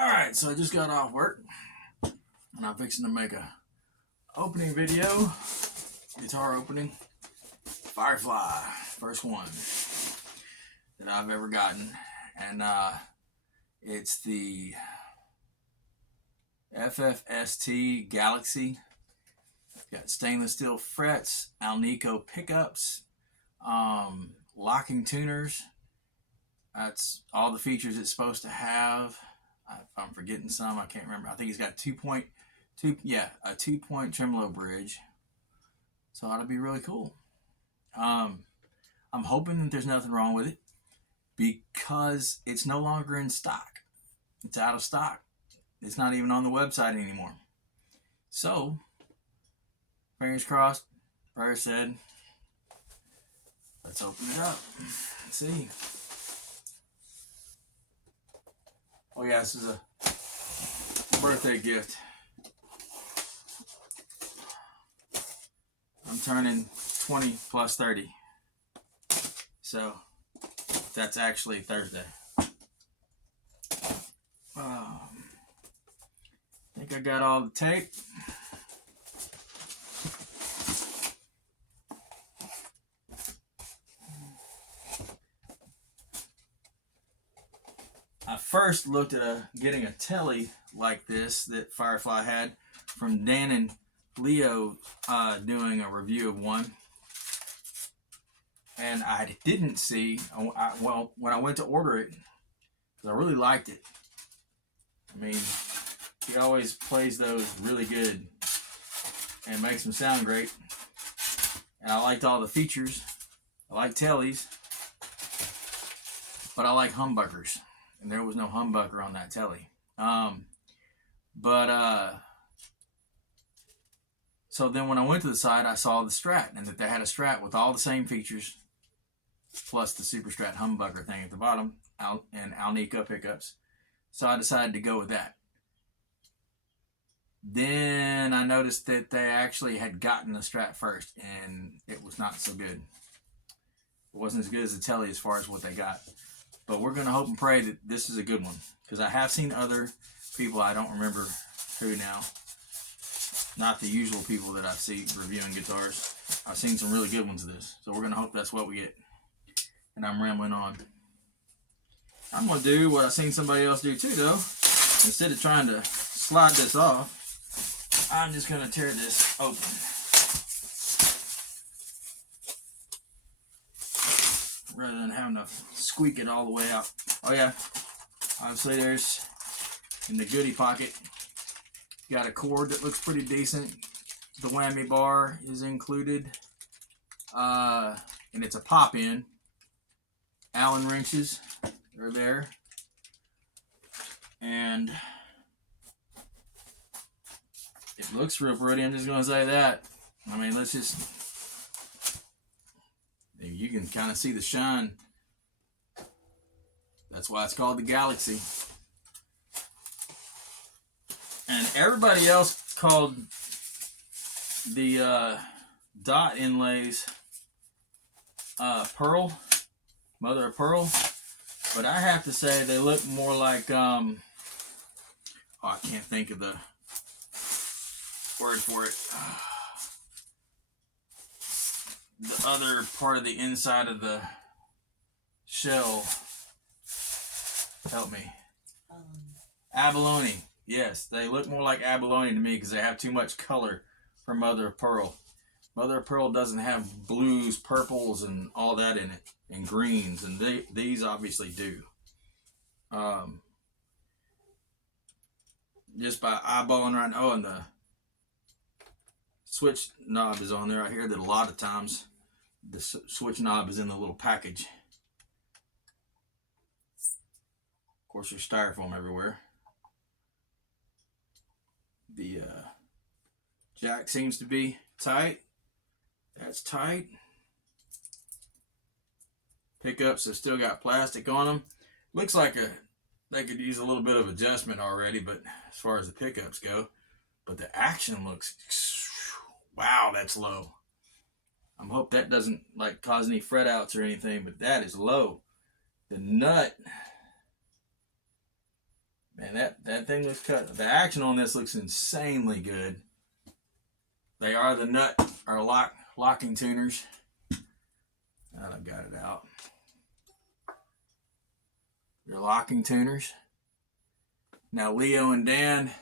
Alright, so I just got off work and I'm fixing to make a opening video. Guitar opening. Firefly. First one that I've ever gotten. And it's the FFST GALAXY. Got stainless steel frets, Alnico pickups, locking tuners. That's all the features it's supposed to have. If I'm forgetting some, I can't remember. I think it's got a 2-point tremolo bridge. So it ought to be really cool. I'm hoping that there's nothing wrong with it because it's no longer in stock. It's out of stock. It's not even on the website anymore. So, fingers crossed, prayers said. Let's open it up. Let's see. Oh yeah, this is a birthday gift. I'm turning 20 plus 30. So, that's actually Thursday. I think I got all the tape. I first looked at getting a telly like this that Firefly had from Dan and Leo doing a review of one. And I didn't see, well, when I went to order it, because I really liked it. I mean, he always plays those really good and makes them sound great. And I liked all the features. I like tellies, but I like humbuckers. And there was no humbucker on that telly. So then when I went to the site, I saw the Strat, and that they had a Strat with all the same features, plus the Super Strat humbucker thing at the bottom, and Alnico pickups. So I decided to go with that. Then I noticed that they actually had gotten the Strat first, and it was not so good. It wasn't as good as the telly as far as what they got. But we're going to hope and pray that this is a good one. Because I have seen other people, I don't remember who now. Not the usual people that I've seen reviewing guitars. I've seen some really good ones of this. So we're going to hope that's what we get. And I'm rambling on. I'm going to do what I've seen somebody else do too, though. Instead of trying to slide this off, I'm just going to tear this open. Rather than having to squeak it all the way out. Oh yeah, obviously there's, in the goodie pocket, got a cord that looks pretty decent. The whammy bar is included. And it's a pop-in. Allen wrenches are there. And it looks real pretty, I'm just going to say that. I mean, let's just... You can kind of see the shine. That's why it's called the Galaxy. And everybody else called the dot inlays pearl, mother of pearl. But I have to say they look more like, I can't think of the word for it. The other part of the inside of the shell. Help me. Abalone. Yes, they look more like abalone to me because they have too much color for mother of pearl. Mother of pearl doesn't have blues, purples, and all that in it, and greens, and these obviously do. Just by eyeballing right now, and the switch knob is on there. I hear that a lot of times the switch knob is in the little package. Of course, there's styrofoam everywhere. The jack seems to be tight. That's tight. Pickups have still got plastic on them. Looks like they could use a little bit of adjustment already, but as far as the pickups go. But the action looks... Wow, that's low. I hope that doesn't like cause any fret outs or anything, but that is low. The nut Man, that thing looks cut. The action on this looks insanely good. They are the locking tuners. I've got it out. Your locking tuners. Now Leo and Dan,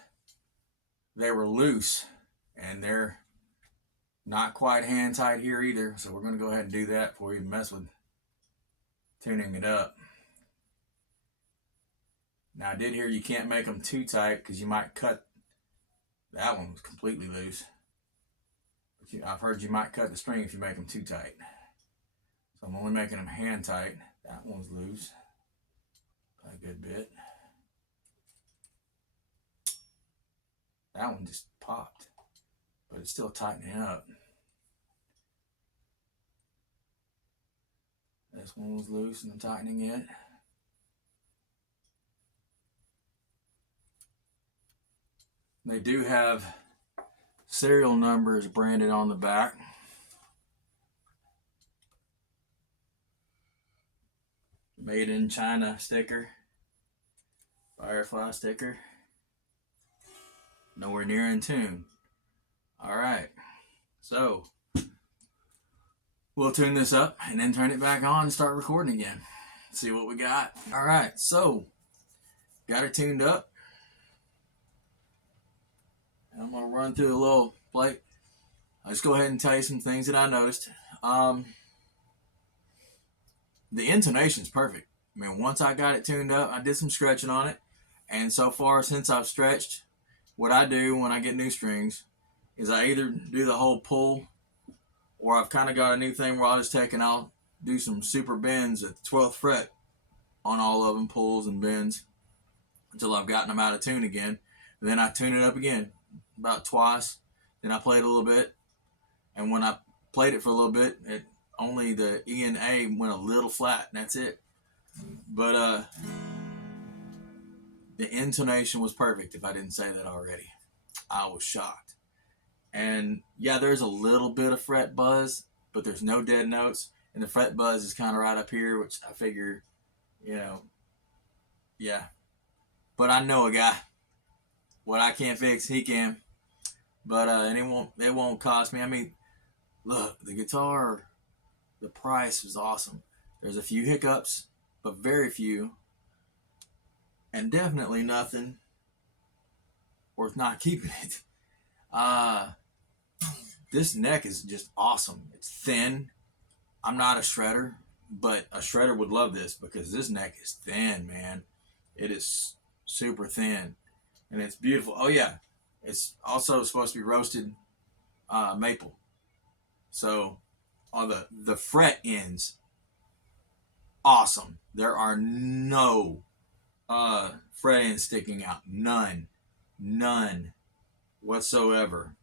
they were loose, and they're not quite hand tight here either. So we're going to go ahead and do that before we even mess with tuning it up. Now I did hear you can't make them too tight because you might cut. That one was completely loose. I've heard you might cut the string if you make them too tight. So I'm only making them hand tight. That one's loose by a good bit. That one just popped, but it's still tightening up. This one was loose and I'm tightening it. They do have serial numbers branded on the back. Made in China sticker. Firefly sticker. Nowhere near in tune. Alright. So we'll tune this up and then turn it back on and start recording again. See what we got. Alright, so got it tuned up. I'm going to run through a little plate. I'll just go ahead and tell you some things that I noticed. The intonation's perfect. I mean, once I got it tuned up, I did some stretching on it. And so far, since I've stretched, what I do when I get new strings is I either do the whole pull, or I've kind of got a new thing where I'll just take and I'll do some super bends at the 12th fret on all of them, pulls and bends, until I've gotten them out of tune again. And then I tune it up again about twice. Then I play it a little bit. And when I played it for a little bit, only the E and A went a little flat, and that's it. But the intonation was perfect, if I didn't say that already. I was shocked. And yeah, there's a little bit of fret buzz, but there's no dead notes. And the fret buzz is kind of right up here, which I figure, yeah. But I know a guy. What I can't fix, he can. But and it won't cost me. I mean, look, the guitar, the price was awesome. There's a few hiccups, but very few. And definitely nothing worth not keeping it. This neck is just awesome. It's thin. I'm not a shredder, but a shredder would love this because this neck is thin, man. It is super thin, and it's beautiful. Oh yeah, it's also supposed to be roasted maple. So on the fret ends, awesome. There are no fret ends sticking out. None whatsoever.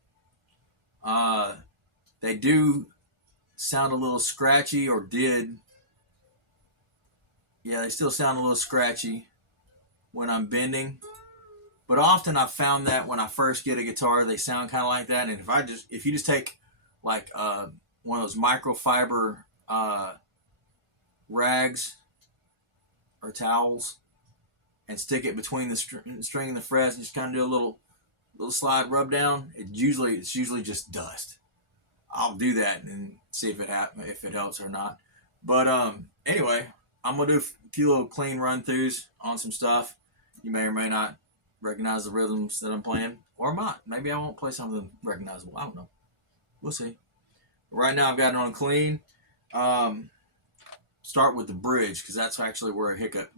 They do sound a little scratchy, or did. Yeah, they still sound a little scratchy when I'm bending. But often I've found that when I first get a guitar, they sound kind of like that. And if you just take like one of those microfiber rags or towels and stick it between the string and the frets, and just kind of do a little slide rub down, it's usually just dust. I'll do that and see if it helps or not. But anyway, I'm gonna do a few little clean run throughs on some stuff. You may or may not recognize the rhythms that I'm playing, or not. Maybe I won't play something recognizable. I don't know. We'll see. Right now I've got it on clean. Start with the bridge, because that's actually where I hiccup.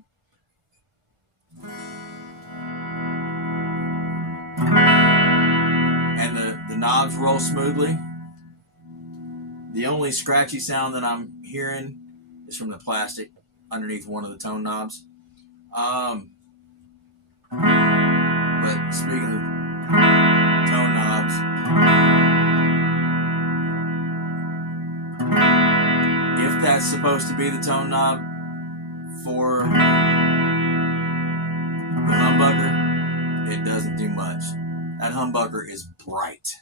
And the knobs roll smoothly. The only scratchy sound that I'm hearing is from the plastic underneath one of the tone knobs. But speaking of tone knobs, if that's supposed to be the tone knob for the humbucker, it doesn't do much. That humbucker is bright,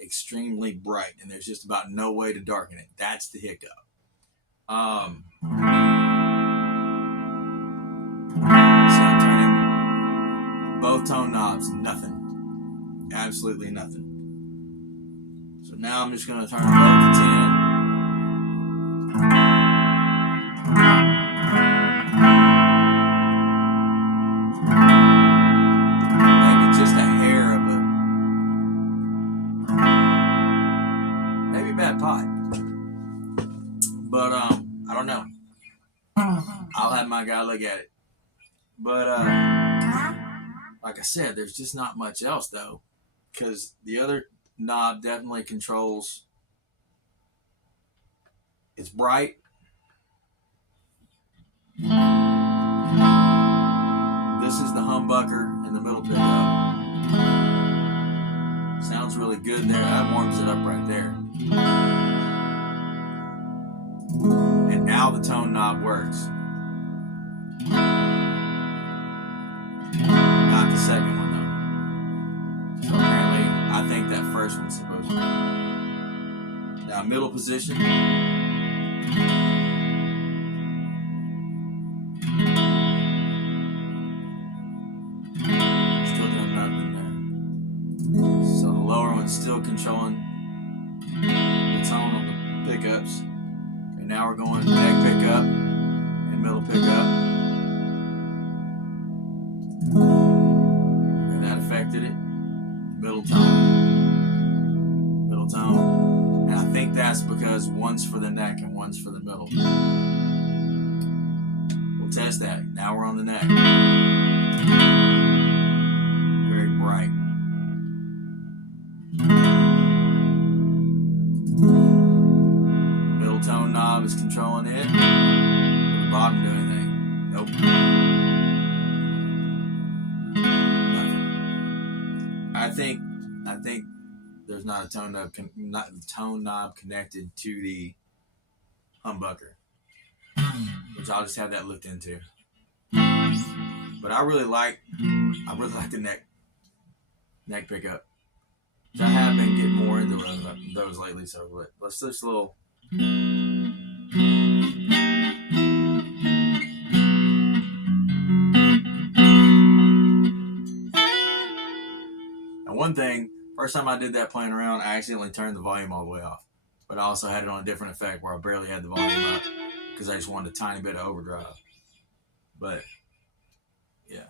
extremely bright, and there's just about no way to darken it. That's the hiccup. See, I'm both tone knobs, nothing. Absolutely nothing. So now I'm just going to turn them both to 10. Maybe just a hair of maybe a bad pot. But I don't know. I'll have my guy look at it. But like I said, there's just not much else though, because the other knob definitely controls. It's bright. This is the humbucker in the middle pickup. Sounds really good there. That warms it up right there. And now the tone knob works. Not the second one though. So apparently, I think that first one's supposed to. Now middle position. Still doing nothing there. So the lower one's still controlling the tone of the pickups. And now we're going neck pickup and middle pickup. And that affected it. Middle tone. Middle tone. And I think that's because one's for the neck and one's for the middle. We'll test that. Now we're on the neck. Very bright. Middle tone knob is controlling it. Will the bottom do anything? Nope. Nothing. I think there's not a tone knob connected to the humbucker, which I'll just have that looked into. But I really like the neck pickup. I have been getting more into those lately. So let's just a little. Now, one thing, first time I did that playing around, I accidentally turned the volume all the way off. But I also had it on a different effect where I barely had the volume up because I just wanted a tiny bit of overdrive. But yeah.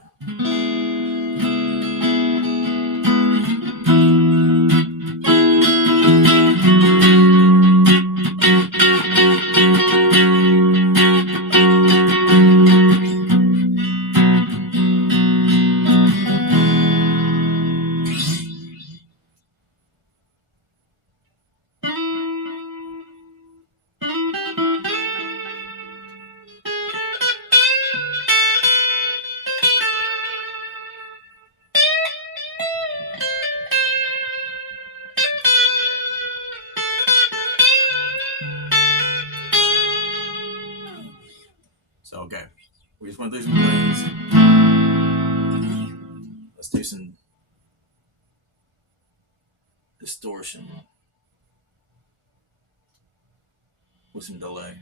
So, okay, we just went through some things. Let's do some distortion with some delay.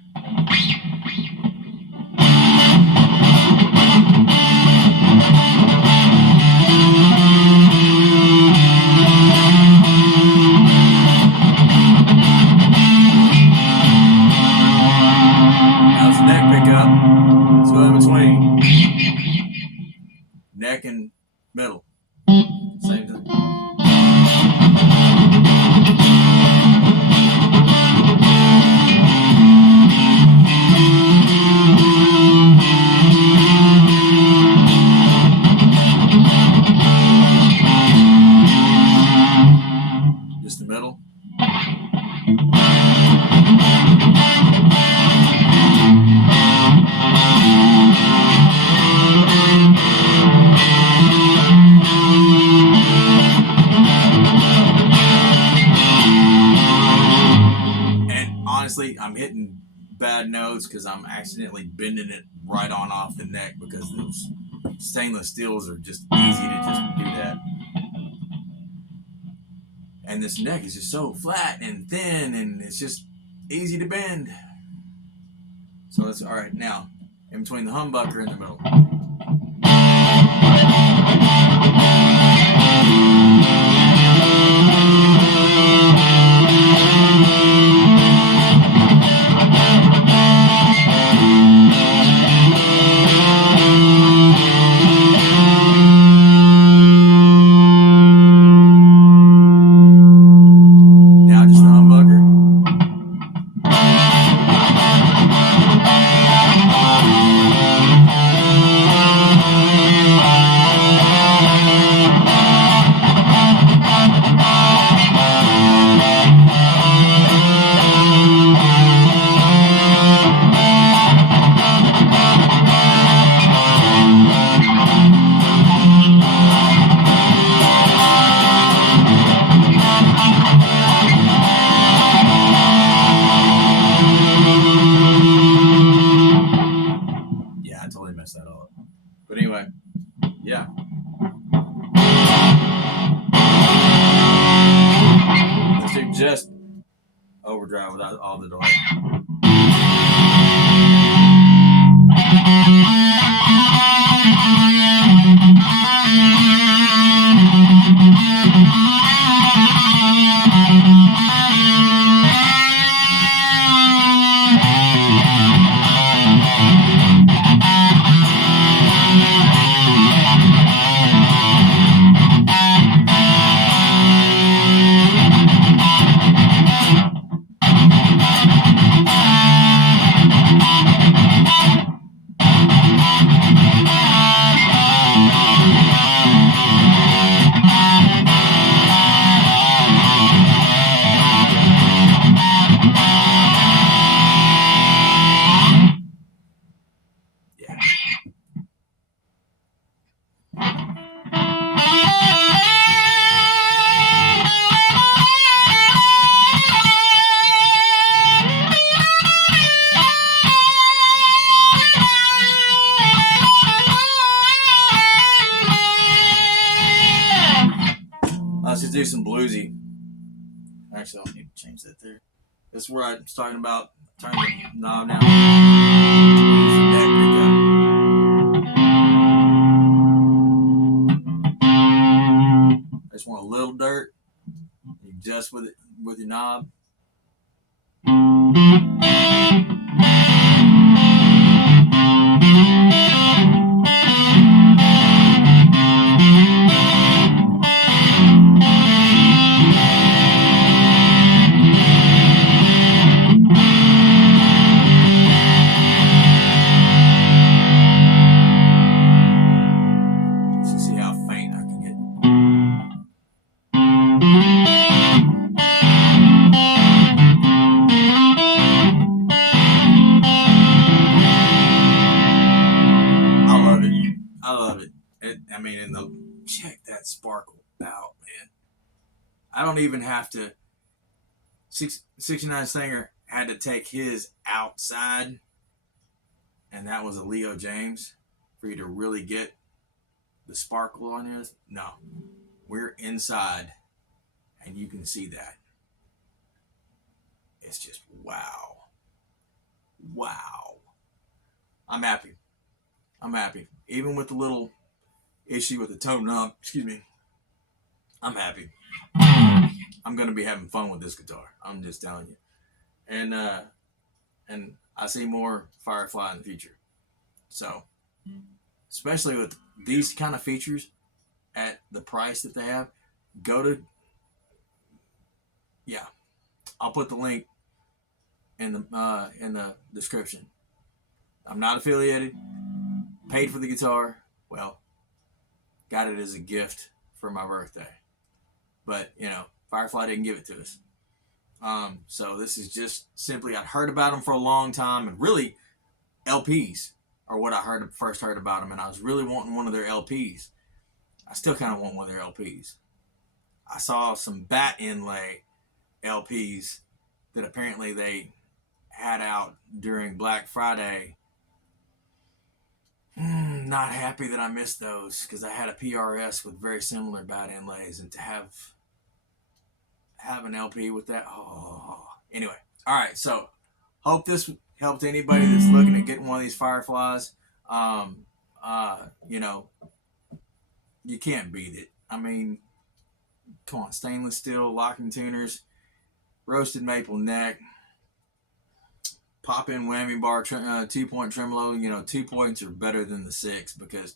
Now it's neck pickup. Let's go in between. Neck and middle. Same thing. Just the middle. I'm hitting bad notes because I'm accidentally bending it right on off the neck because those stainless steels are just easy to just do that. And this neck is just so flat and thin and it's just easy to bend. So that's all right. Now, in between the humbucker and the middle. overdrive without all the delay. Let's just do some bluesy. Actually, I don't need to change that there. This is where I was talking about turning the knob down. I just want a little dirt. You adjust with it with your knob. See how faint I can get. I love it. I mean, check that sparkle out, man. I don't even have to. 69 Stinger had to take his outside, and that was a Leo James, for you to really get the sparkle on this. No, we're inside, and you can see that. It's just wow. I'm happy. Even with the little issue with the tone knob, excuse me, I'm happy. I'm gonna be having fun with this guitar. I'm just telling you. And I see more Firefly in the future. So, especially with these kind of features at the price that they have, I'll put the link in the description. I'm not affiliated. Paid for the guitar. Well, got it as a gift for my birthday. But, Firefly didn't give it to us. So this is just simply, I'd heard about them for a long time, and really LPs are what I first heard about them, and I was really wanting one of their LPs. I still kind of want one of their LPs. I saw some bat inlay LPs that apparently they had out during Black Friday. Not happy that I missed those, because I had a PRS with very similar bat inlays, and to have an LP with that, anyway. All right, so hope this helped anybody that's looking at getting one of these Fireflies. You can't beat it. I mean, come on, stainless steel locking tuners, roasted maple neck, pop in whammy bar, 2-point tremolo. 2 points are better than the 6, because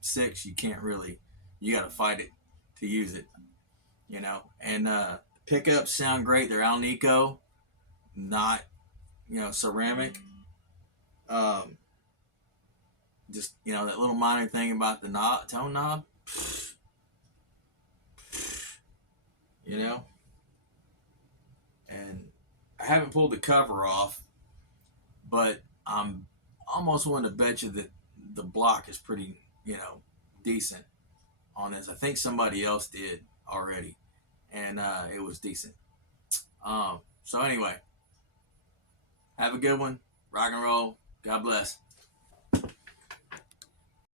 6 you can't really, you got to fight it to use it. And pickups sound great. They're Alnico, not ceramic. Just that little minor thing about the tone knob. And I haven't pulled the cover off, but I'm almost willing to bet you that the block is pretty, decent on this. I think somebody else did already, and it was decent. So anyway, have a good one. Rock and roll. God bless.